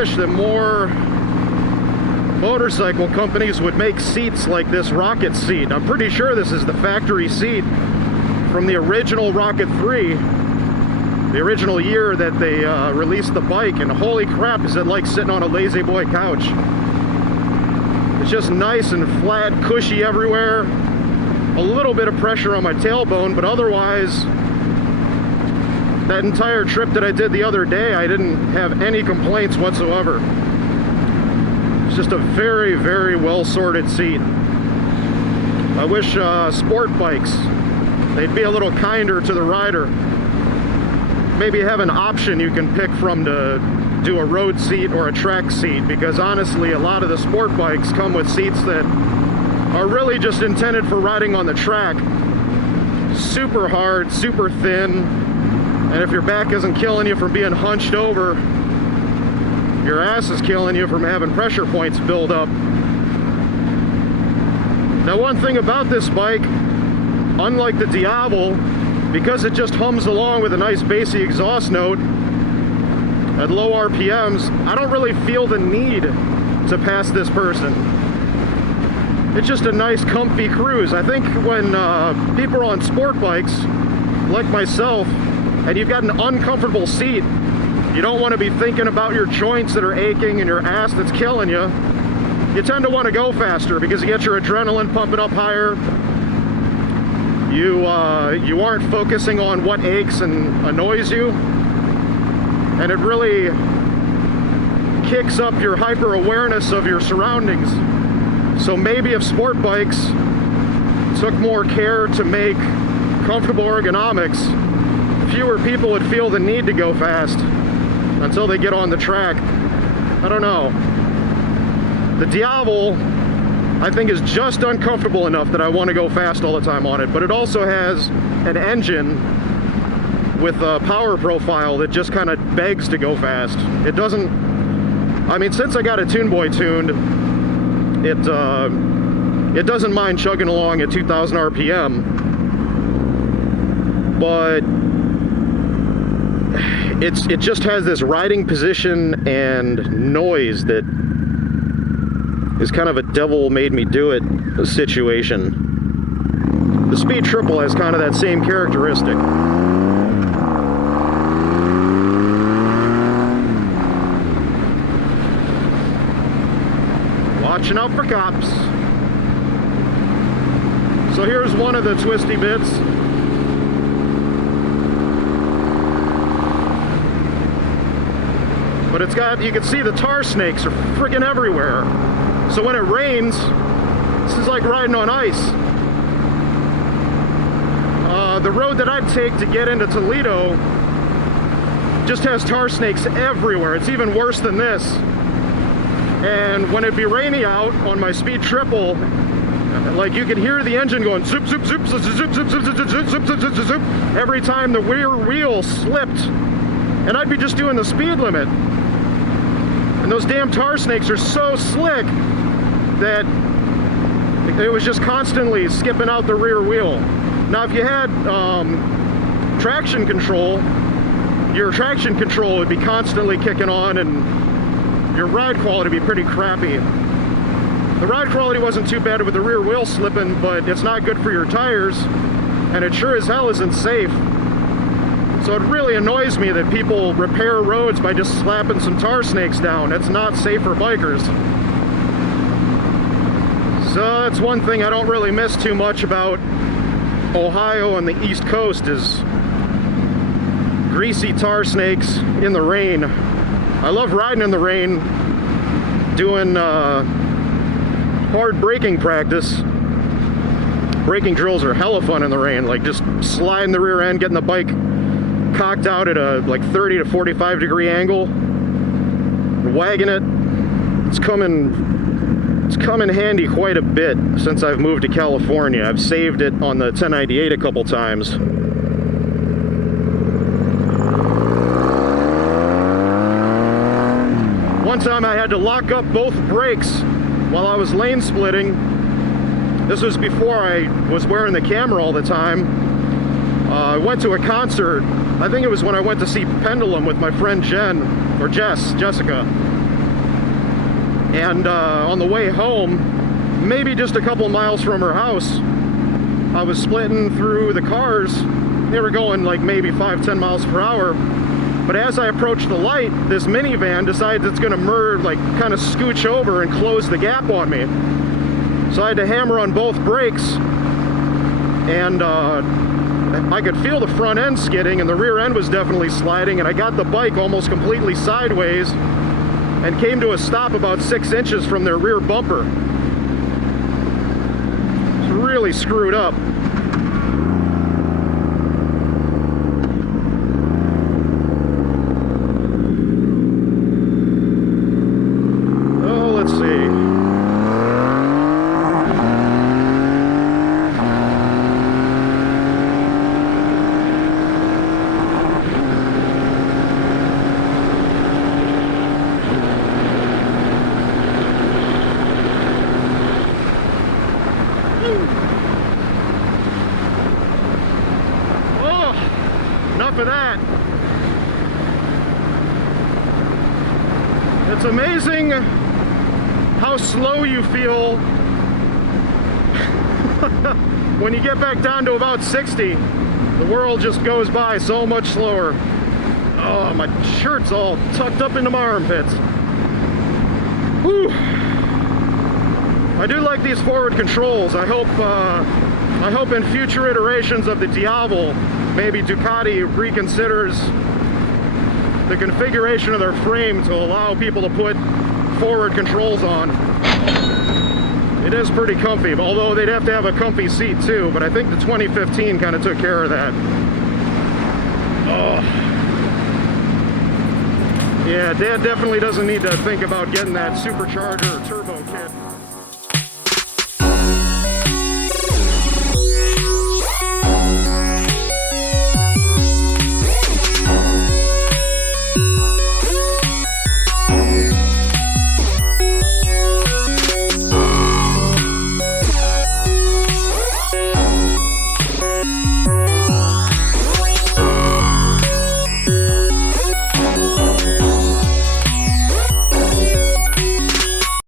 wish that more motorcycle companies would make seats like this Rocket seat. I'm pretty sure this is the factory seat from the original Rocket 3, the original year that they released the bike, and holy crap, is it like sitting on a lazy boy couch. It's just nice and flat, cushy everywhere. A little bit of pressure on my tailbone, but otherwise, that entire trip that I did the other day, I didn't have any complaints whatsoever. It's just a very, very well-sorted seat. I wish sport bikes, they'd be a little kinder to the rider. Maybe have an option you can pick from to do a road seat or a track seat, because honestly, a lot of the sport bikes come with seats that are really just intended for riding on the track. Super hard, super thin, and if your back isn't killing you from being hunched over, your ass is killing you from having pressure points build up. Now, one thing about this bike, unlike the XDiavel, because it just hums along with a nice bassy exhaust note at low RPMs, I don't really feel the need to pass this person. It's just a nice comfy cruise. I think when people are on sport bikes, like myself, and you've got an uncomfortable seat, you don't want to be thinking about your joints that are aching and your ass that's killing you. You tend to want to go faster because you get your adrenaline pumping up higher. You aren't focusing on what aches and annoys you, and it really kicks up your hyper awareness of your surroundings. So maybe if sport bikes took more care to make comfortable ergonomics, fewer people would feel the need to go fast until they get on the track. I don't know. The XDiavel, I think, is just uncomfortable enough that I want to go fast all the time on it, but it also has an engine with a power profile that just kind of begs to go fast. It doesn't, I mean, since I got a Toon Boy tuned, it doesn't mind chugging along at 2,000 RPM, but it just has this riding position and noise that is kind of a devil made me do it situation. The Speed Triple has kind of that same characteristic. Watching out for cops. So here's one of the twisty bits. But it's got, you can see the tar snakes are friggin' everywhere. So when it rains, this is like riding on ice. The road that I'd take to get into Toledo just has tar snakes everywhere. It's even worse than this. And when it'd be rainy out on my Speed Triple, like you could hear the engine going zoop, zoop, zoop, zoop, zoop, zoop, zoop, zoop, zoop, zoop, zoop, zoop, zoop, every time the rear wheel slipped. And I'd be just doing the speed limit. And those damn tar snakes are so slick that it was just constantly skipping out the rear wheel. Now, if you had traction control, your traction control would be constantly kicking on and your ride quality would be pretty crappy. The ride quality wasn't too bad with the rear wheel slipping, but it's not good for your tires, and it sure as hell isn't safe. So it really annoys me that people repair roads by just slapping some tar snakes down. That's not safe for bikers. So that's one thing I don't really miss too much about Ohio and the East Coast is greasy tar snakes in the rain. I love riding in the rain, doing hard braking practice. Braking drills are hella fun in the rain, like just sliding the rear end, getting the bike cocked out at a like 30 to 45 degree angle, wagging it. It's come in handy quite a bit since I've moved to California. I've saved it on the 1098 a couple times. One time I had to lock up both brakes while I was lane splitting. This was before I was wearing the camera all the time. I went to a concert. I think it was when I went to see Pendulum with my friend Jessica. And on the way home, maybe just a couple miles from her house, I was splitting through the cars. They were going like maybe 5-10 miles per hour. But as I approached the light, this minivan decides it's going to merge, like kind of scooch over and close the gap on me. So I had to hammer on both brakes, and I could feel the front end skidding, and the rear end was definitely sliding, and I got the bike almost completely sideways and came to a stop about 6 inches from their rear bumper. It's really screwed up. Oh, let's see. Oh, enough of that. It's amazing how slow you feel when you get back down to about 60. The world just goes by so much slower. Oh, my shirt's all tucked up into my armpits. Whew. I do like these forward controls. I hope in future iterations of the XDiavel, maybe Ducati reconsiders the configuration of their frame to allow people to put forward controls on. It is pretty comfy, although they'd have to have a comfy seat too, but I think the 2015 kind of took care of that. Oh. Yeah, Dad definitely doesn't need to think about getting that supercharger or turbo kit.